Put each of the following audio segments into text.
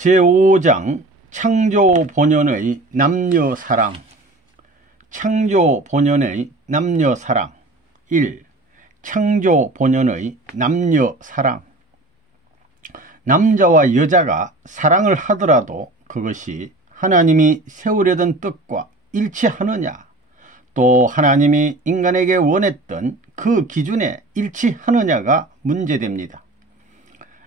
제5장 창조 본연의 남녀사랑. 창조 본연의 남녀사랑. 1. 창조 본연의 남녀사랑. 남자와 여자가 사랑을 하더라도 그것이 하나님이 세우려던 뜻과 일치하느냐, 또 하나님이 인간에게 원했던 그 기준에 일치하느냐가 문제됩니다.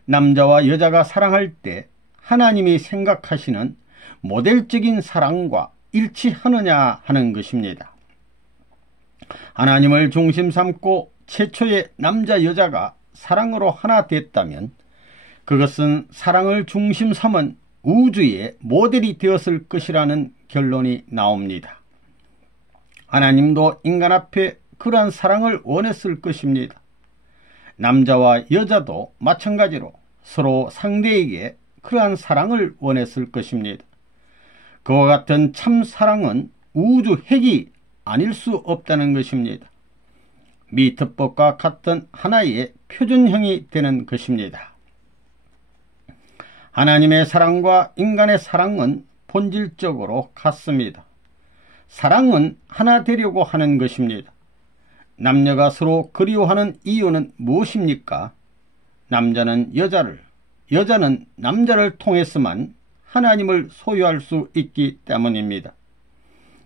남자와 여자가 사랑할 때 하나님이 생각하시는 모델적인 사랑과 일치하느냐 하는 것입니다. 하나님을 중심 삼고 최초의 남자 여자가 사랑으로 하나 됐다면 그것은 사랑을 중심 삼은 우주의 모델이 되었을 것이라는 결론이 나옵니다. 하나님도 인간 앞에 그러한 사랑을 원했을 것입니다. 남자와 여자도 마찬가지로 서로 상대에게 그러한 사랑을 원했을 것입니다. 그와 같은 참 사랑은 우주 핵이 아닐 수 없다는 것입니다. 미트법과 같은 하나의 표준형이 되는 것입니다. 하나님의 사랑과 인간의 사랑은 본질적으로 같습니다. 사랑은 하나 되려고 하는 것입니다. 남녀가 서로 그리워하는 이유는 무엇입니까? 남자는 여자를, 여자는 남자를 통해서만 하나님을 소유할 수 있기 때문입니다.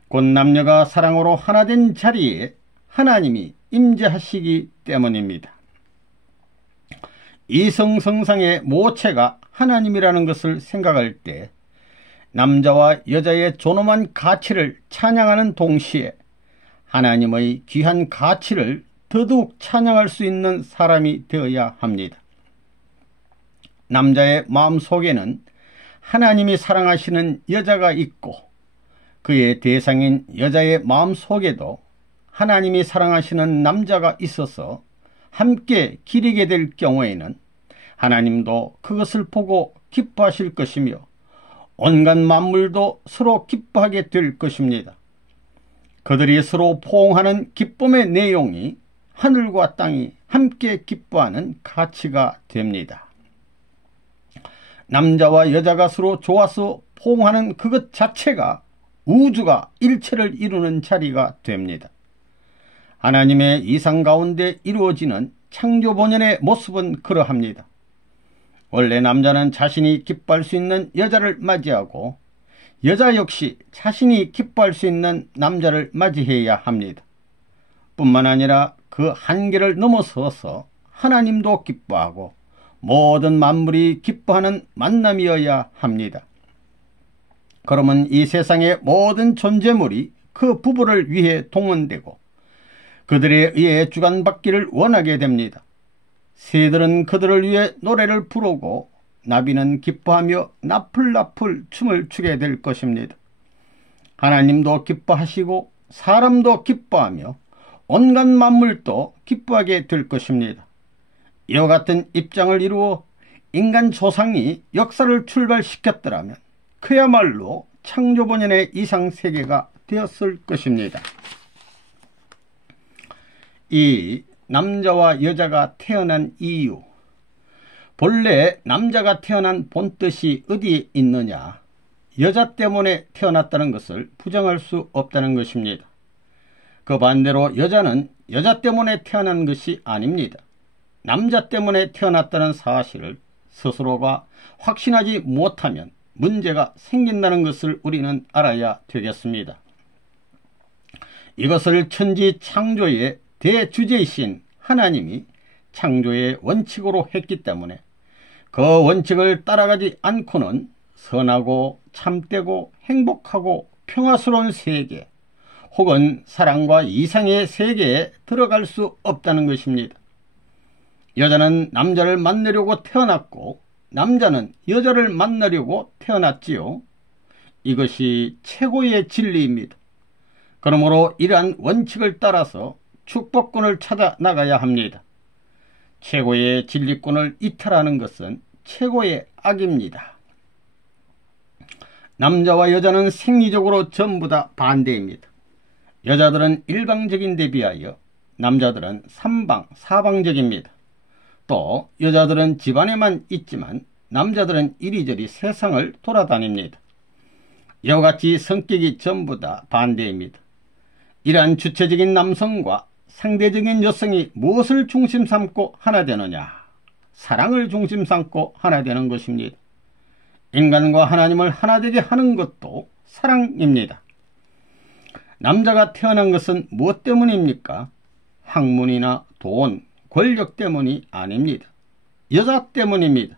곧 남녀가 사랑으로 하나 된 자리에 하나님이 임재하시기 때문입니다. 이성성상의 모체가 하나님이라는 것을 생각할 때 남자와 여자의 존엄한 가치를 찬양하는 동시에 하나님의 귀한 가치를 더더욱 찬양할 수 있는 사람이 되어야 합니다. 남자의 마음속에는 하나님이 사랑하시는 여자가 있고 그의 대상인 여자의 마음속에도 하나님이 사랑하시는 남자가 있어서 함께 기리게 될 경우에는 하나님도 그것을 보고 기뻐하실 것이며 온갖 만물도 서로 기뻐하게 될 것입니다. 그들이 서로 포옹하는 기쁨의 내용이 하늘과 땅이 함께 기뻐하는 가치가 됩니다. 남자와 여자가 서로 좋아서 포옹하는 그것 자체가 우주가 일체를 이루는 자리가 됩니다. 하나님의 이상 가운데 이루어지는 창조 본연의 모습은 그러합니다. 원래 남자는 자신이 기뻐할 수 있는 여자를 맞이하고 여자 역시 자신이 기뻐할 수 있는 남자를 맞이해야 합니다. 뿐만 아니라 그 한계를 넘어서서 하나님도 기뻐하고 모든 만물이 기뻐하는 만남이어야 합니다. 그러면 이 세상의 모든 존재물이 그 부부를 위해 동원되고 그들에 의해 주관받기를 원하게 됩니다. 새들은 그들을 위해 노래를 부르고 나비는 기뻐하며 나풀나풀 춤을 추게 될 것입니다. 하나님도 기뻐하시고 사람도 기뻐하며 온갖 만물도 기뻐하게 될 것입니다. 이와 같은 입장을 이루어 인간 조상이 역사를 출발시켰더라면 그야말로 창조 본연의 이상세계가 되었을 것입니다. 이 남자와 여자가 태어난 이유. 본래 남자가 태어난 본뜻이 어디에 있느냐? 여자 때문에 태어났다는 것을 부정할 수 없다는 것입니다. 그 반대로 여자는 여자 때문에 태어난 것이 아닙니다. 남자 때문에 태어났다는 사실을 스스로가 확신하지 못하면 문제가 생긴다는 것을 우리는 알아야 되겠습니다. 이것을 천지 창조의 대주제이신 하나님이 창조의 원칙으로 했기 때문에 그 원칙을 따라가지 않고는 선하고 참되고 행복하고 평화스러운 세계 혹은 사랑과 이상의 세계에 들어갈 수 없다는 것입니다. 여자는 남자를 만나려고 태어났고 남자는 여자를 만나려고 태어났지요. 이것이 최고의 진리입니다. 그러므로 이러한 원칙을 따라서 축복권을 찾아 나가야 합니다. 최고의 진리권을 이탈하는 것은 최고의 악입니다. 남자와 여자는 생리적으로 전부 다 반대입니다. 여자들은 일방적인 데 비하여 남자들은 삼방, 사방적입니다. 또 여자들은 집안에만 있지만 남자들은 이리저리 세상을 돌아다닙니다. 이와 같이 성격이 전부 다 반대입니다. 이러한 주체적인 남성과 상대적인 여성이 무엇을 중심 삼고 하나 되느냐? 사랑을 중심 삼고 하나 되는 것입니다. 인간과 하나님을 하나 되게 하는 것도 사랑입니다. 남자가 태어난 것은 무엇 때문입니까? 학문이나 돈, 권력 때문이 아닙니다. 여자 때문입니다.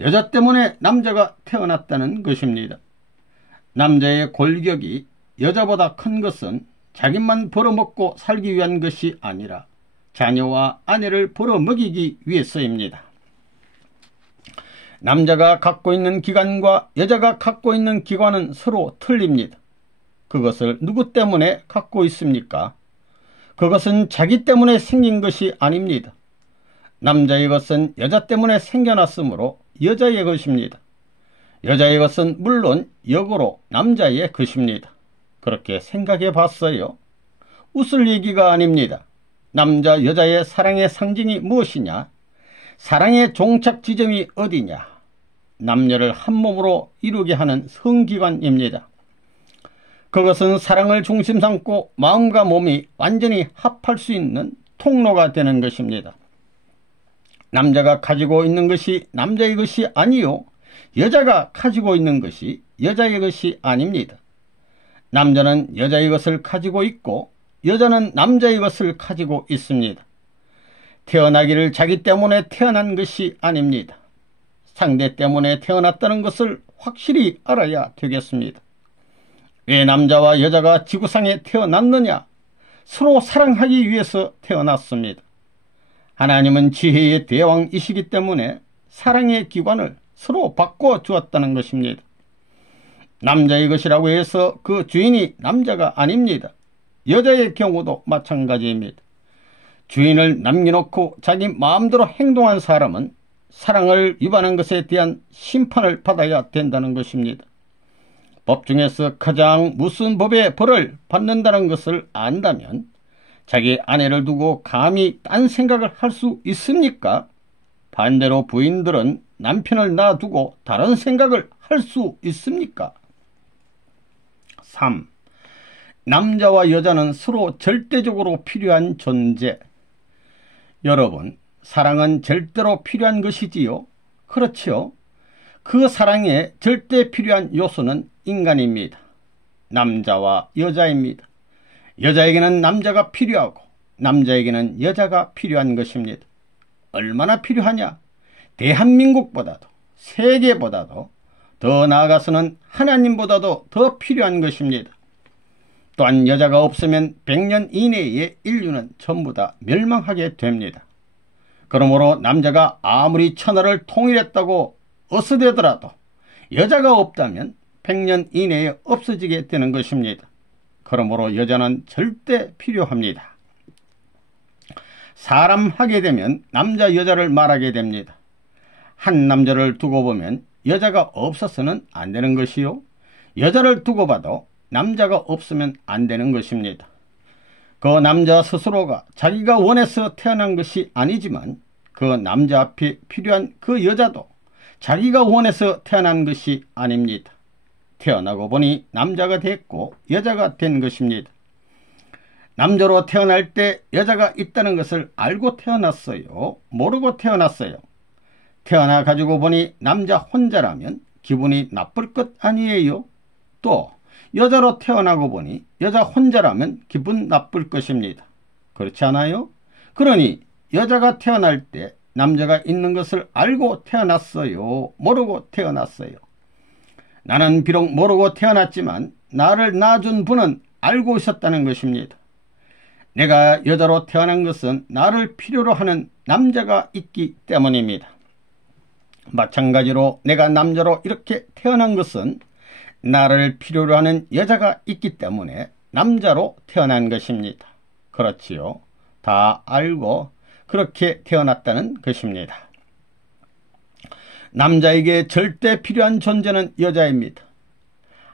여자 때문에 남자가 태어났다는 것입니다. 남자의 골격이 여자보다 큰 것은 자기만 벌어먹고 살기 위한 것이 아니라 자녀와 아내를 벌어먹이기 위해서입니다. 남자가 갖고 있는 기관과 여자가 갖고 있는 기관은 서로 틀립니다. 그것을 누구 때문에 갖고 있습니까? 그것은 자기 때문에 생긴 것이 아닙니다. 남자의 것은 여자 때문에 생겨났으므로 여자의 것입니다. 여자의 것은 물론 역으로 남자의 것입니다. 그렇게 생각해 봤어요? 웃을 얘기가 아닙니다. 남자 여자의 사랑의 상징이 무엇이냐? 사랑의 종착 지점이 어디냐? 남녀를 한 몸으로 이루게 하는 성기관입니다. 그것은 사랑을 중심 삼고 마음과 몸이 완전히 합할 수 있는 통로가 되는 것입니다. 남자가 가지고 있는 것이 남자의 것이 아니요, 여자가 가지고 있는 것이 여자의 것이 아닙니다. 남자는 여자의 것을 가지고 있고 여자는 남자의 것을 가지고 있습니다. 태어나기를 자기 때문에 태어난 것이 아닙니다. 상대 때문에 태어났다는 것을 확실히 알아야 되겠습니다. 왜 남자와 여자가 지구상에 태어났느냐? 서로 사랑하기 위해서 태어났습니다. 하나님은 지혜의 대왕이시기 때문에 사랑의 기관을 서로 바꿔 주었다는 것입니다. 남자의 것이라고 해서 그 주인이 남자가 아닙니다. 여자의 경우도 마찬가지입니다. 주인을 남겨놓고 자기 마음대로 행동한 사람은 사랑을 위반한 것에 대한 심판을 받아야 된다는 것입니다. 법 중에서 가장 무슨 법의 벌을 받는다는 것을 안다면 자기 아내를 두고 감히 딴 생각을 할 수 있습니까? 반대로 부인들은 남편을 놔두고 다른 생각을 할 수 있습니까? 3. 남자와 여자는 서로 절대적으로 필요한 존재. 여러분, 사랑은 절대로 필요한 것이지요? 그렇지요? 그 사랑에 절대 필요한 요소는 인간입니다. 남자와 여자입니다. 여자에게는 남자가 필요하고 남자에게는 여자가 필요한 것입니다. 얼마나 필요하냐? 대한민국보다도 세계보다도 더 나아가서는 하나님보다도 더 필요한 것입니다. 또한 여자가 없으면 100년 이내에 인류는 전부 다 멸망하게 됩니다. 그러므로 남자가 아무리 천하를 통일했다고 어스대더라도 여자가 없다면 100년 이내에 없어지게 되는 것입니다. 그러므로 여자는 절대 필요합니다. 사람 하게 되면 남자 여자를 말하게 됩니다. 한 남자를 두고 보면 여자가 없어서는 안 되는 것이요, 여자를 두고 봐도 남자가 없으면 안 되는 것입니다. 그 남자 스스로가 자기가 원해서 태어난 것이 아니지만 그 남자 앞에 필요한 그 여자도 자기가 원해서 태어난 것이 아닙니다. 태어나고 보니 남자가 됐고 여자가 된 것입니다. 남자로 태어날 때 여자가 있다는 것을 알고 태어났어요? 모르고 태어났어요? 태어나 가지고 보니 남자 혼자라면 기분이 나쁠 것 아니에요? 또 여자로 태어나고 보니 여자 혼자라면 기분 나쁠 것입니다. 그렇지 않아요? 그러니 여자가 태어날 때 남자가 있는 것을 알고 태어났어요? 모르고 태어났어요? 나는 비록 모르고 태어났지만 나를 낳아준 분은 알고 있었다는 것입니다. 내가 여자로 태어난 것은 나를 필요로 하는 남자가 있기 때문입니다. 마찬가지로 내가 남자로 이렇게 태어난 것은 나를 필요로 하는 여자가 있기 때문에 남자로 태어난 것입니다. 그렇지요? 다 알고 그렇게 태어났다는 것입니다. 남자에게 절대 필요한 존재는 여자입니다.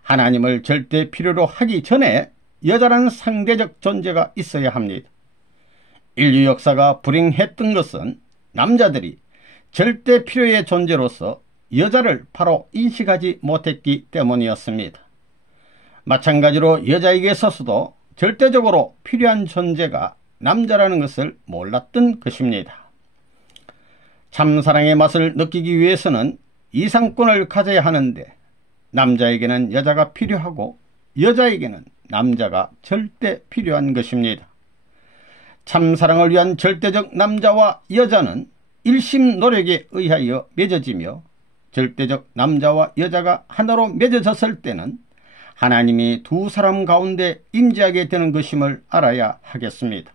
하나님을 절대 필요로 하기 전에 여자라는 상대적 존재가 있어야 합니다. 인류 역사가 불행했던 것은 남자들이 절대 필요의 존재로서 여자를 바로 인식하지 못했기 때문이었습니다. 마찬가지로 여자에게 있어서도 절대적으로 필요한 존재가 남자라는 것을 몰랐던 것입니다. 참사랑의 맛을 느끼기 위해서는 이상권을 가져야 하는데 남자에게는 여자가 필요하고 여자에게는 남자가 절대 필요한 것입니다. 참사랑을 위한 절대적 남자와 여자는 일심 노력에 의하여 맺어지며 절대적 남자와 여자가 하나로 맺어졌을 때는 하나님이 두 사람 가운데 임재하게 되는 것임을 알아야 하겠습니다.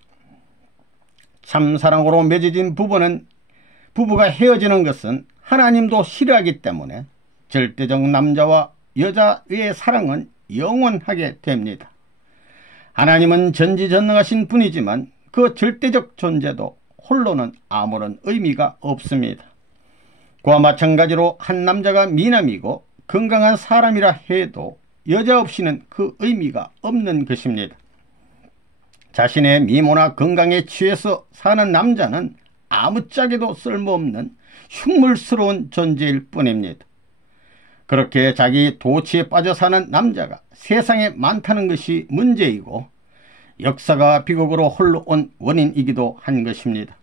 참사랑으로 맺어진 부부가 헤어지는 것은 하나님도 싫어하기 때문에 절대적 남자와 여자의 사랑은 영원하게 됩니다. 하나님은 전지전능하신 분이지만 그 절대적 존재도 홀로는 아무런 의미가 없습니다. 그와 마찬가지로 한 남자가 미남이고 건강한 사람이라 해도 여자 없이는 그 의미가 없는 것입니다. 자신의 미모나 건강에 취해서 사는 남자는 아무짝에도 쓸모없는 흉물스러운 존재일 뿐입니다. 그렇게 자기 도취에 빠져 사는 남자가 세상에 많다는 것이 문제이고 역사가 비극으로 흘러온 원인이기도 한 것입니다.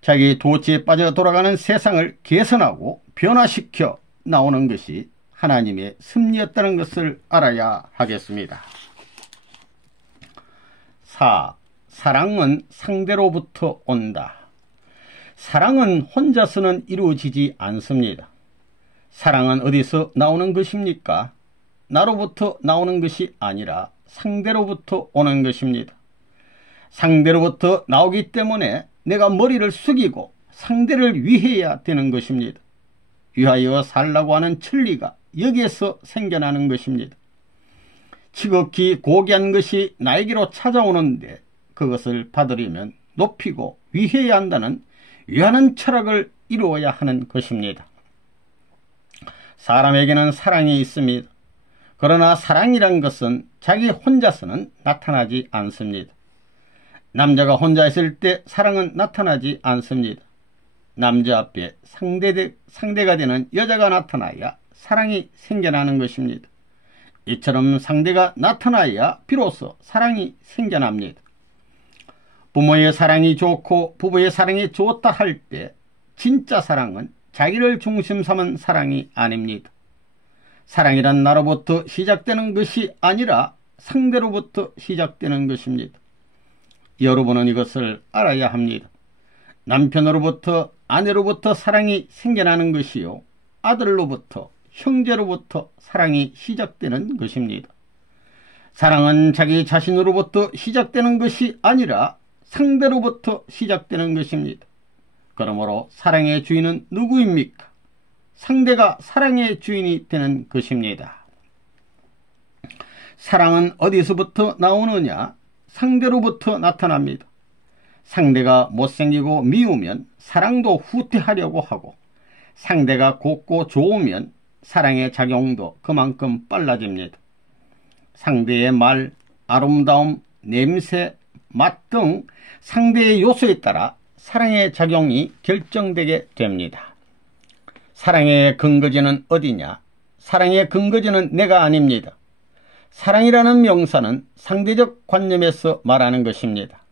자기 도취에 빠져 돌아가는 세상을 개선하고 변화시켜 나오는 것이 하나님의 섭리였다는 것을 알아야 하겠습니다. 4. 사랑은 상대로부터 온다. 사랑은 혼자서는 이루어지지 않습니다. 사랑은 어디서 나오는 것입니까? 나로부터 나오는 것이 아니라 상대로부터 오는 것입니다. 상대로부터 나오기 때문에 내가 머리를 숙이고 상대를 위해야 되는 것입니다. 위하여 살라고 하는 천리가 여기에서 생겨나는 것입니다. 지극히 고귀한 것이 나에게로 찾아오는데 그것을 받으려면 높이고 위해야 한다는 위하는 철학을 이루어야 하는 것입니다. 사람에게는 사랑이 있습니다. 그러나 사랑이란 것은 자기 혼자서는 나타나지 않습니다. 남자가 혼자 있을 때 사랑은 나타나지 않습니다. 남자 앞에 상대가 되는 여자가 나타나야 사랑이 생겨나는 것입니다. 이처럼 상대가 나타나야 비로소 사랑이 생겨납니다. 부모의 사랑이 좋고 부부의 사랑이 좋다 할 때 진짜 사랑은 자기를 중심 삼은 사랑이 아닙니다. 사랑이란 나로부터 시작되는 것이 아니라 상대로부터 시작되는 것입니다. 여러분은 이것을 알아야 합니다. 남편으로부터 아내로부터 사랑이 생겨나는 것이요 아들로부터 형제로부터 사랑이 시작되는 것입니다. 사랑은 자기 자신으로부터 시작되는 것이 아니라 상대로부터 시작되는 것입니다. 그러므로 사랑의 주인은 누구입니까? 상대가 사랑의 주인이 되는 것입니다. 사랑은 어디서부터 나오느냐? 상대로부터 나타납니다. 상대가 못생기고 미우면 사랑도 후퇴하려고 하고 상대가 곱고 좋으면 사랑의 작용도 그만큼 빨라집니다. 상대의 말, 아름다움, 냄새, 맛 등 상대의 요소에 따라 사랑의 작용이 결정되게 됩니다. 사랑의 근거지는 어디냐? 사랑의 근거지는 내가 아닙니다. 사랑이라는 명사는 상대적 관념에서 말하는 것입니다.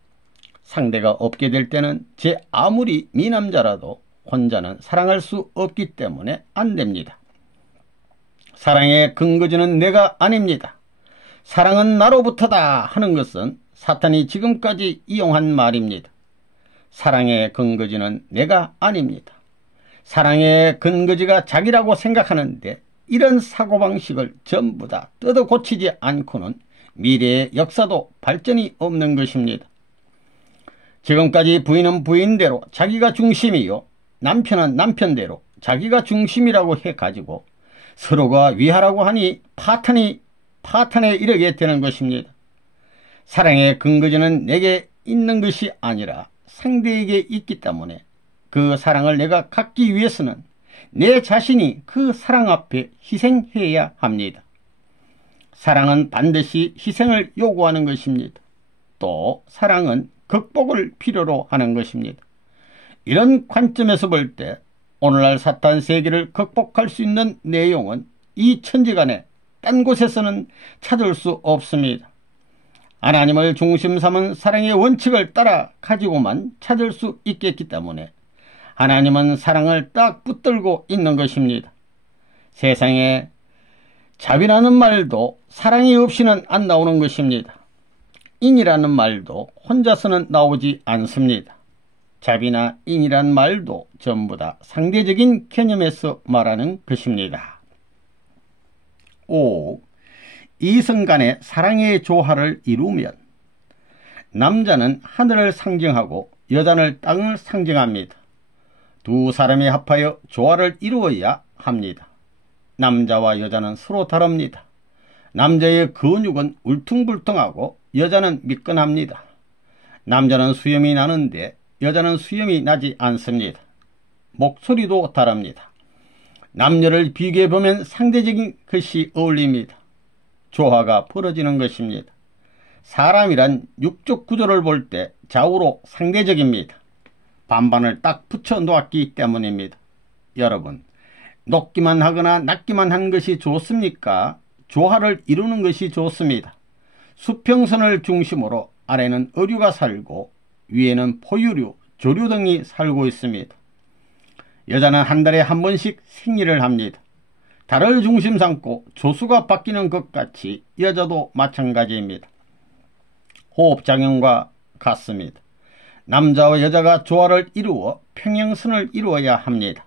상대가 없게 될 때는 제 아무리 미남자라도 혼자는 사랑할 수 없기 때문에 안 됩니다. 사랑의 근거지는 내가 아닙니다. 사랑은 나로부터다 하는 것은 사탄이 지금까지 이용한 말입니다. 사랑의 근거지는 내가 아닙니다. 사랑의 근거지가 자기라고 생각하는데 이런 사고방식을 전부 다 뜯어 고치지 않고는 미래의 역사도 발전이 없는 것입니다. 지금까지 부인은 부인대로 자기가 중심이요 남편은 남편대로 자기가 중심이라고 해가지고 서로가 위하라고 하니 파탄에 이르게 되는 것입니다. 사랑의 근거지는 내게 있는 것이 아니라 상대에게 있기 때문에 그 사랑을 내가 갖기 위해서는 내 자신이 그 사랑 앞에 희생해야 합니다. 사랑은 반드시 희생을 요구하는 것입니다. 또 사랑은 극복을 필요로 하는 것입니다. 이런 관점에서 볼 때 오늘날 사탄 세계를 극복할 수 있는 내용은 이 천지간에 딴 곳에서는 찾을 수 없습니다. 하나님을 중심 삼은 사랑의 원칙을 따라 가지고만 찾을 수 있겠기 때문에 하나님은 사랑을 딱 붙들고 있는 것입니다. 세상에 자비라는 말도 사랑이 없이는 안 나오는 것입니다. 인이라는 말도 혼자서는 나오지 않습니다. 자비나 인이란 말도 전부 다 상대적인 개념에서 말하는 것입니다. 5. 이성 간의 사랑의 조화를 이루면 남자는 하늘을 상징하고 여자는 땅을 상징합니다. 두 사람이 합하여 조화를 이루어야 합니다. 남자와 여자는 서로 다릅니다. 남자의 근육은 울퉁불퉁하고 여자는 미끈합니다. 남자는 수염이 나는데 여자는 수염이 나지 않습니다. 목소리도 다릅니다. 남녀를 비교해보면 상대적인 것이 어울립니다. 조화가 벌어지는 것입니다. 사람이란 육적 구조를 볼 때 좌우로 상대적입니다. 반반을 딱 붙여 놓았기 때문입니다. 여러분, 높기만 하거나 낮기만 한 것이 좋습니까? 조화를 이루는 것이 좋습니다. 수평선을 중심으로 아래는 어류가 살고 위에는 포유류, 조류 등이 살고 있습니다. 여자는 한 달에 한 번씩 생리를 합니다. 달을 중심 삼고 조수가 바뀌는 것 같이 여자도 마찬가지입니다. 호흡작용과 같습니다. 남자와 여자가 조화를 이루어 평행선을 이루어야 합니다.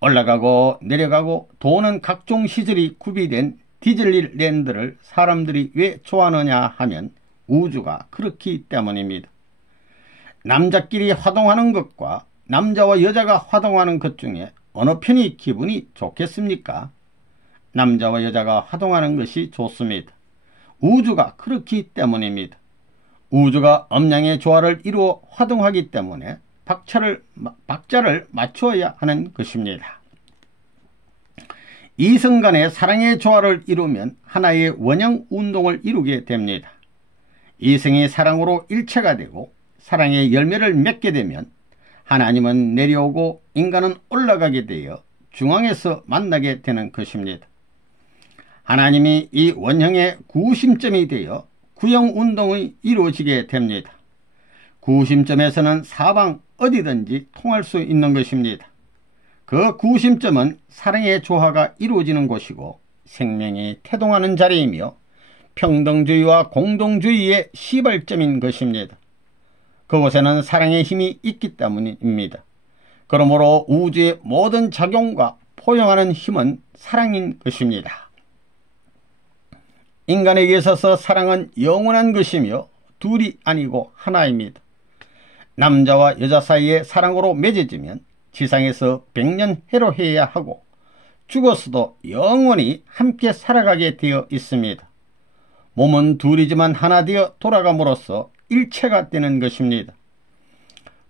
올라가고 내려가고 도는 각종 시설이 구비된 디즈니랜드를 사람들이 왜 좋아하느냐 하면 우주가 그렇기 때문입니다. 남자끼리 화동하는 것과 남자와 여자가 화동하는 것 중에 어느 편이 기분이 좋겠습니까? 남자와 여자가 화동하는 것이 좋습니다. 우주가 그렇기 때문입니다. 우주가 음양의 조화를 이루어 화동하기 때문에 박자를 맞추어야 하는 것입니다. 이성 간의 사랑의 조화를 이루면 하나의 원형 운동을 이루게 됩니다. 이성이 사랑으로 일체가 되고 사랑의 열매를 맺게 되면 하나님은 내려오고 인간은 올라가게 되어 중앙에서 만나게 되는 것입니다. 하나님이 이 원형의 구심점이 되어 구형운동이 이루어지게 됩니다. 구심점에서는 사방 어디든지 통할 수 있는 것입니다. 그 구심점은 사랑의 조화가 이루어지는 곳이고 생명이 태동하는 자리이며 평등주의와 공동주의의 시발점인 것입니다. 그곳에는 사랑의 힘이 있기 때문입니다. 그러므로 우주의 모든 작용과 포용하는 힘은 사랑인 것입니다. 인간에게 있어서 사랑은 영원한 것이며 둘이 아니고 하나입니다. 남자와 여자 사이에 사랑으로 맺어지면 지상에서 100년 해로해야 하고 죽었어도 영원히 함께 살아가게 되어 있습니다. 몸은 둘이지만 하나 되어 돌아감으로써 일체가 되는 것입니다.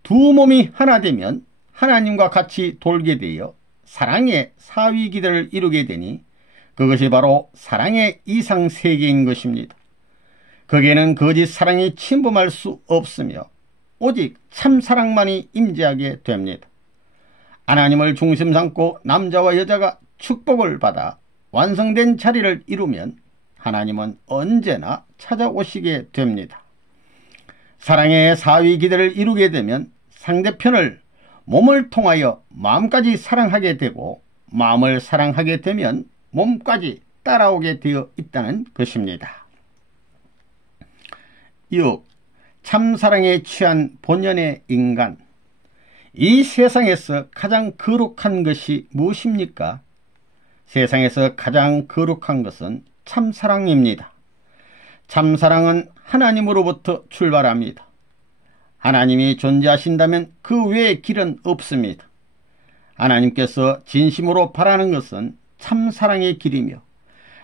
두 몸이 하나 되면 하나님과 같이 돌게 되어 사랑의 사위기들을 이루게 되니 그것이 바로 사랑의 이상세계인 것입니다. 거기에는 거짓 사랑이 침범할 수 없으며 오직 참사랑만이 임재하게 됩니다. 하나님을 중심 삼고 남자와 여자가 축복을 받아 완성된 자리를 이루면 하나님은 언제나 찾아오시게 됩니다. 사랑의 사위기들을 이루게 되면 상대편을 몸을 통하여 마음까지 사랑하게 되고 마음을 사랑하게 되면 몸까지 따라오게 되어 있다는 것입니다. 6. 참사랑에 취한 본연의 인간. 이 세상에서 가장 거룩한 것이 무엇입니까? 세상에서 가장 거룩한 것은 참사랑입니다. 참사랑은 하나님으로부터 출발합니다. 하나님이 존재하신다면 그 외의 길은 없습니다. 하나님께서 진심으로 바라는 것은 참사랑의 길이며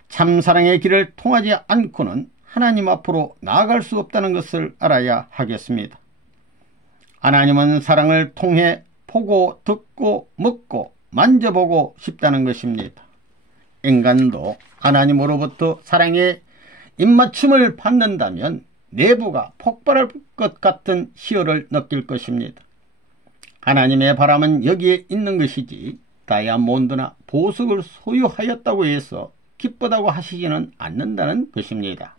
참사랑의 길을 통하지 않고는 하나님 앞으로 나아갈 수 없다는 것을 알아야 하겠습니다. 하나님은 사랑을 통해 보고 듣고 먹고 만져보고 싶다는 것입니다. 인간도 하나님으로부터 사랑의 입맞춤을 받는다면 내부가 폭발할 것 같은 희열을 느낄 것입니다. 하나님의 바람은 여기에 있는 것이지 다이아몬드나 보석을 소유하였다고 해서 기쁘다고 하시지는 않는다는 것입니다.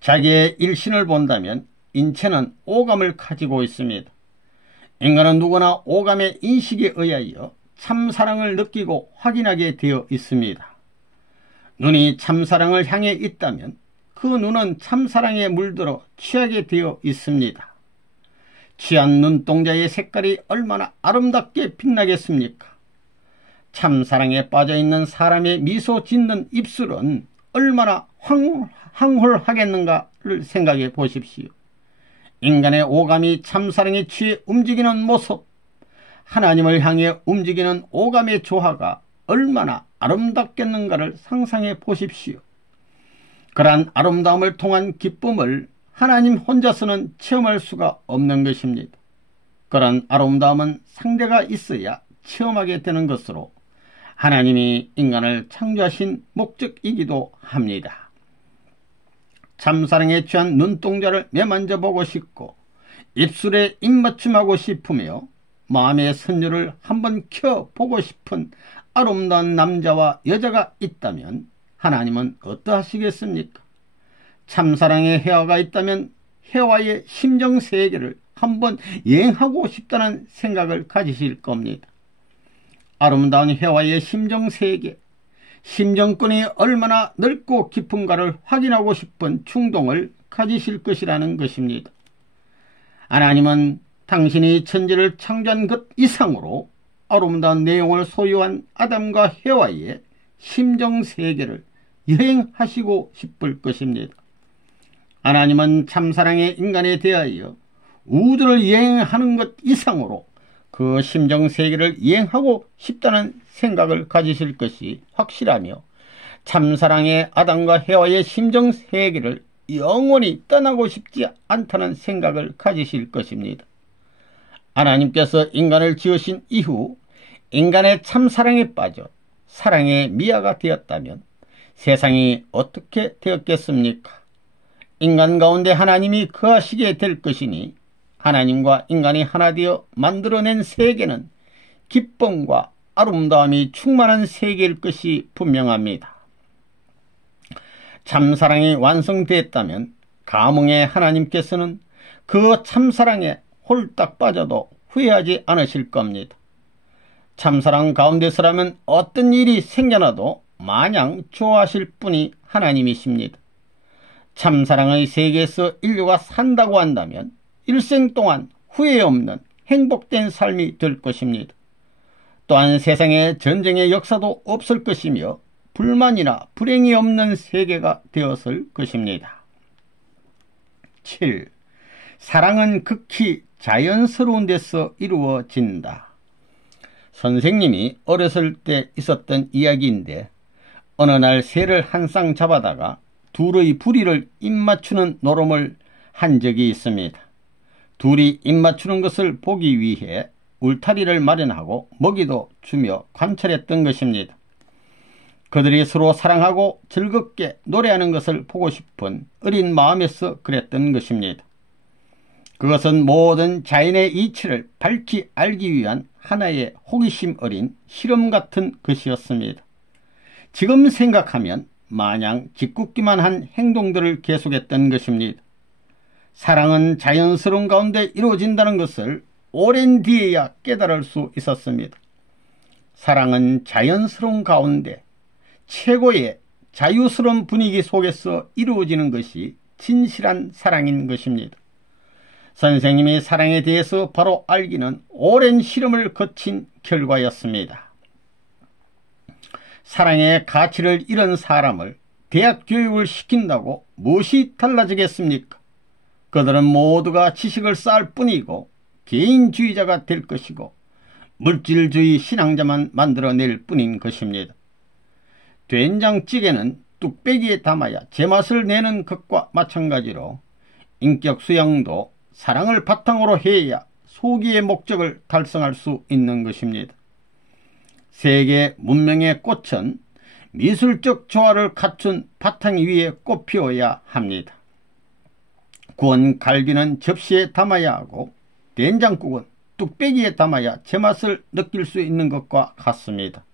자기의 일신을 본다면 인체는 오감을 가지고 있습니다. 인간은 누구나 오감의 인식에 의하여 참사랑을 느끼고 확인하게 되어 있습니다. 눈이 참사랑을 향해 있다면 그 눈은 참사랑에 물들어 취하게 되어 있습니다. 취한 눈동자의 색깔이 얼마나 아름답게 빛나겠습니까? 참사랑에 빠져있는 사람의 미소 짓는 입술은 얼마나 황홀하겠는가를 생각해 보십시오. 인간의 오감이 참사랑에 취해 움직이는 모습, 하나님을 향해 움직이는 오감의 조화가 얼마나 아름답겠는가를 상상해 보십시오. 그러한 아름다움을 통한 기쁨을 하나님 혼자서는 체험할 수가 없는 것입니다. 그런 아름다움은 상대가 있어야 체험하게 되는 것으로 하나님이 인간을 창조하신 목적이기도 합니다. 참사랑에 취한 눈동자를 매만져 보고 싶고 입술에 입맞춤하고 싶으며 마음의 선율을 한번 켜보고 싶은 아름다운 남자와 여자가 있다면 하나님은 어떠하시겠습니까? 참사랑의 해와가 있다면 해와의 심정세계를 한번 여행하고 싶다는 생각을 가지실 겁니다. 아름다운 해와의 심정세계, 심정권이 얼마나 넓고 깊은가를 확인하고 싶은 충동을 가지실 것이라는 것입니다. 하나님은 당신이 천지를 창조한 것 이상으로 아름다운 내용을 소유한 아담과 해와의 심정세계를 여행하시고 싶을 것입니다. 하나님은 참사랑의 인간에 대하여 우주를 여행하는 것 이상으로 그 심정세계를 여행하고 싶다는 생각을 가지실 것이 확실하며 참사랑의 아담과 해와의 심정세계를 영원히 떠나고 싶지 않다는 생각을 가지실 것입니다. 하나님께서 인간을 지으신 이후 인간의 참사랑에 빠져 사랑의 미아가 되었다면 세상이 어떻게 되었겠습니까? 인간 가운데 하나님이 거하시게 될 것이니 하나님과 인간이 하나 되어 만들어낸 세계는 기쁨과 아름다움이 충만한 세계일 것이 분명합니다. 참사랑이 완성됐다면 감흥의 하나님께서는 그 참사랑에 홀딱 빠져도 후회하지 않으실 겁니다. 참사랑 가운데서라면 어떤 일이 생겨나도 마냥 좋아하실 분이 하나님이십니다. 참사랑의 세계에서 인류가 산다고 한다면 일생 동안 후회 없는 행복된 삶이 될 것입니다. 또한 세상에 전쟁의 역사도 없을 것이며 불만이나 불행이 없는 세계가 되었을 것입니다. 7. 사랑은 극히 자연스러운 데서 이루어진다. 선생님이 어렸을 때 있었던 이야기인데 어느 날 새를 한 쌍 잡아다가 둘의 부리를 입맞추는 노름을 한 적이 있습니다. 둘이 입맞추는 것을 보기 위해 울타리를 마련하고 먹이도 주며 관찰했던 것입니다. 그들이 서로 사랑하고 즐겁게 노래하는 것을 보고 싶은 어린 마음에서 그랬던 것입니다. 그것은 모든 자연의 이치를 밝히 알기 위한 하나의 호기심 어린 실험 같은 것이었습니다. 지금 생각하면 마냥 짓궂기만 한 행동들을 계속했던 것입니다. 사랑은 자연스러운 가운데 이루어진다는 것을 오랜 뒤에야 깨달을 수 있었습니다. 사랑은 자연스러운 가운데 최고의 자유스러운 분위기 속에서 이루어지는 것이 진실한 사랑인 것입니다. 선생님이 사랑에 대해서 바로 알기는 오랜 실험을 거친 결과였습니다. 사랑의 가치를 잃은 사람을 대학 교육을 시킨다고 무엇이 달라지겠습니까? 그들은 모두가 지식을 쌓을 뿐이고 개인주의자가 될 것이고 물질주의 신앙자만 만들어낼 뿐인 것입니다. 된장찌개는 뚝배기에 담아야 제맛을 내는 것과 마찬가지로 인격 수양도 사랑을 바탕으로 해야 소기의 목적을 달성할 수 있는 것입니다. 세계 문명의 꽃은 미술적 조화를 갖춘 바탕 위에 꽃피어야 합니다. 구운 갈비는 접시에 담아야 하고 된장국은 뚝배기에 담아야 제맛을 느낄 수 있는 것과 같습니다.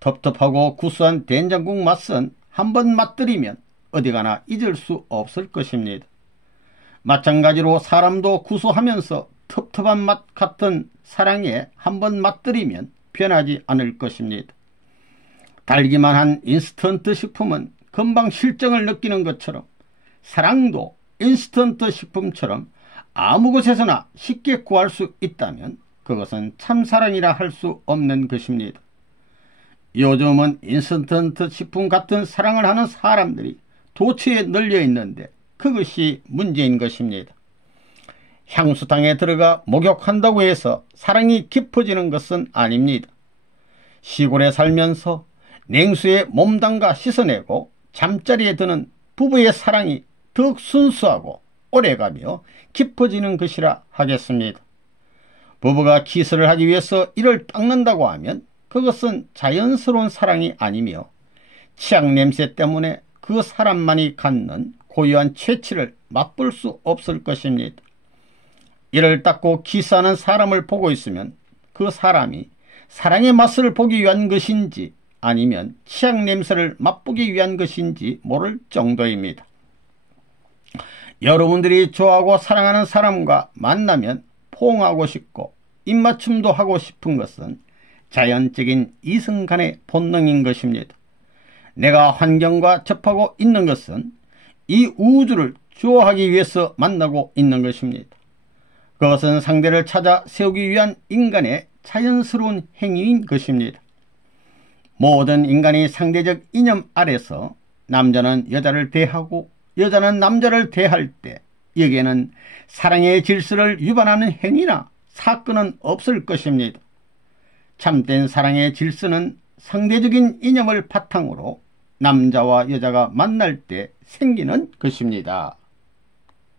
텁텁하고 구수한 된장국 맛은 한번 맛들이면 어디가나 잊을 수 없을 것입니다. 마찬가지로 사람도 구수하면서 텁텁한 맛 같은 사랑에 한번 맛들이면 변하지 않을 것입니다. 달기만 한 인스턴트 식품은 금방 실정을 느끼는 것처럼 사랑도 인스턴트 식품처럼 아무 곳에서나 쉽게 구할 수 있다면 그것은 참사랑이라 할 수 없는 것입니다. 요즘은 인스턴트 식품 같은 사랑을 하는 사람들이 도처에 널려 있는데 그것이 문제인 것입니다. 향수탕에 들어가 목욕한다고 해서 사랑이 깊어지는 것은 아닙니다. 시골에 살면서 냉수에 몸담가 씻어내고 잠자리에 드는 부부의 사랑이 더욱 순수하고 오래가며 깊어지는 것이라 하겠습니다. 부부가 키스를 하기 위해서 이를 닦는다고 하면 그것은 자연스러운 사랑이 아니며 치약 냄새 때문에 그 사람만이 갖는 고유한 채취를 맛볼 수 없을 것입니다. 이를 닦고 키스하는 사람을 보고 있으면 그 사람이 사랑의 맛을 보기 위한 것인지 아니면 치약 냄새를 맛보기 위한 것인지 모를 정도입니다. 여러분들이 좋아하고 사랑하는 사람과 만나면 포옹하고 싶고 입맞춤도 하고 싶은 것은 자연적인 이성 간의 본능인 것입니다. 내가 환경과 접하고 있는 것은 이 우주를 좋아하기 위해서 만나고 있는 것입니다. 그것은 상대를 찾아 세우기 위한 인간의 자연스러운 행위인 것입니다. 모든 인간이 상대적 이념 아래서 남자는 여자를 대하고 여자는 남자를 대할 때 여기에는 사랑의 질서를 위반하는 행위나 사건은 없을 것입니다. 참된 사랑의 질서는 상대적인 이념을 바탕으로 남자와 여자가 만날 때 생기는 것입니다.